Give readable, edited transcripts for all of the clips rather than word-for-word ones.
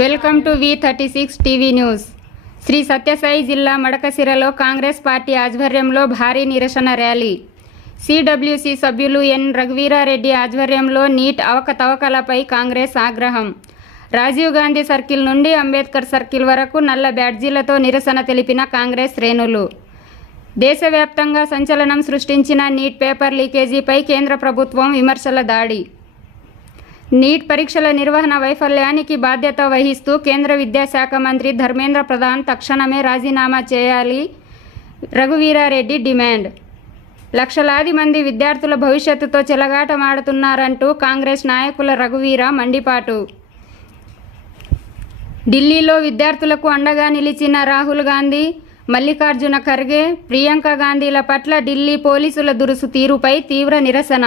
Welcome to V36 TV news. Shri Sathya Sai జిల్లా మడకశిరలో Congress party ఆధ్వర్యంలో భారీ నిరసన ర్యాలీ. సిడబ్ల్యూసి సభ్యులు ఎన్ రఘువీరారెడ్డి ఆధ్వర్యంలో నీట్ అవకతవకలపై కాంగ్రెస్ ఆగ్రహం. రాజీవ్ గాంధీ సర్కిల్ నుండి అంబేద్కర్ సర్కిల్ వరకు నల్ల బ్యాడ్జీలతో నిరసన తెలిపిన కాంగ్రెస్ శ్రేణులు. దేశవ్యాప్తంగా సంచలనం సృష్టించిన నీట్ పేపర్ లీకేజీపై కేంద్ర ప్రభుత్వం విమర్శల దాడి. నీట్ పరీక్షల నిర్వహణ వైఫల్యానికి బాధ్యత వహిస్తూ కేంద్ర విద్యాశాఖ మంత్రి ధర్మేంద్ర ప్రధాన్ తక్షణమే రాజీనామా చేయాలి రఘువీరారెడ్డి డిమాండ్. లక్షలాది మంది విద్యార్థుల భవిష్యత్తుతో చెలగాటమాడుతున్నారంటూ కాంగ్రెస్ నాయకుల రఘువీర మండిపాటు. ఢిల్లీలో విద్యార్థులకు అండగా నిలిచిన రాహుల్ గాంధీ, మల్లికార్జున ఖర్గే, ప్రియాంక గాంధీల పట్ల ఢిల్లీ పోలీసుల దురుసు తీరుపై తీవ్ర నిరసన.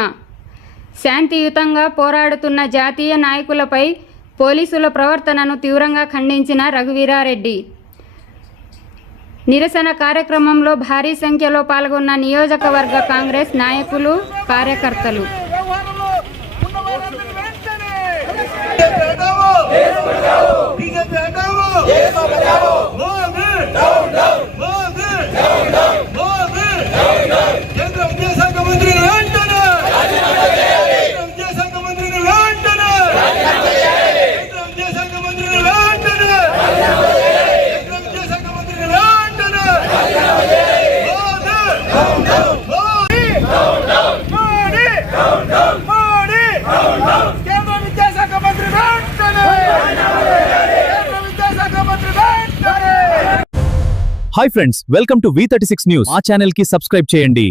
శాంతియుతంగా పోరాడుతున్న జాతీయ నాయకులపై పోలీసుల ప్రవర్తనను తీవ్రంగా ఖండించిన రఘువీరారెడ్డి. నిరసన కార్యక్రమంలో భారీ సంఖ్యలో పాల్గొన్న నియోజకవర్గ కాంగ్రెస్ నాయకులు, కార్యకర్తలు. Hi friends, welcome to V36 news. మా ఛానల్ కి సబ్స్క్రైబ్ చేయండి.